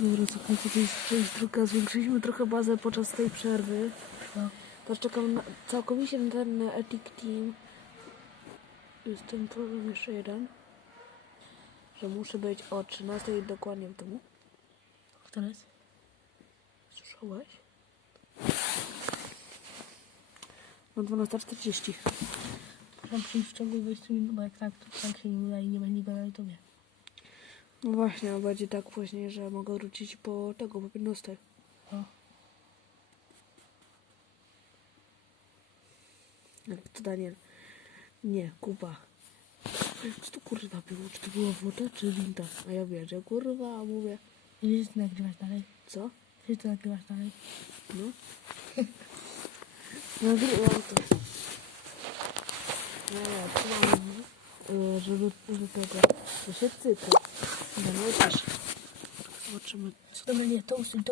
Dobra, słuchajcie, to jest część druga. Zwiększyliśmy trochę bazę podczas tej przerwy. No. Teraz czekam na, całkowicie na ten Epic Team. Jest ten problem jeszcze jeden. Że muszę być o 13 dokładnie w domu. Która jest? Słyszałeś? No 12.40. Muszę przyjść w ciągu 20 minut, bo jak tak, to tak się nie uda i nie będzie go na YouTubie. No właśnie, a będzie tak później, że mogę wrócić po tego, po 15. No. Jak to Daniel? Nie, Kuba. Co to kurwa było? Czy to była woda, czy winta? A ja wiem, że kurwa, a mówię. I wiesz, co nagrywasz dalej? Co? Wiesz, co nagrywasz dalej? No. Nagrywam to. Nie, to mam, y, żeby, żeby tego, to się cyka. Daniel też. Zobaczymy, co Dobra, nie, to usuń,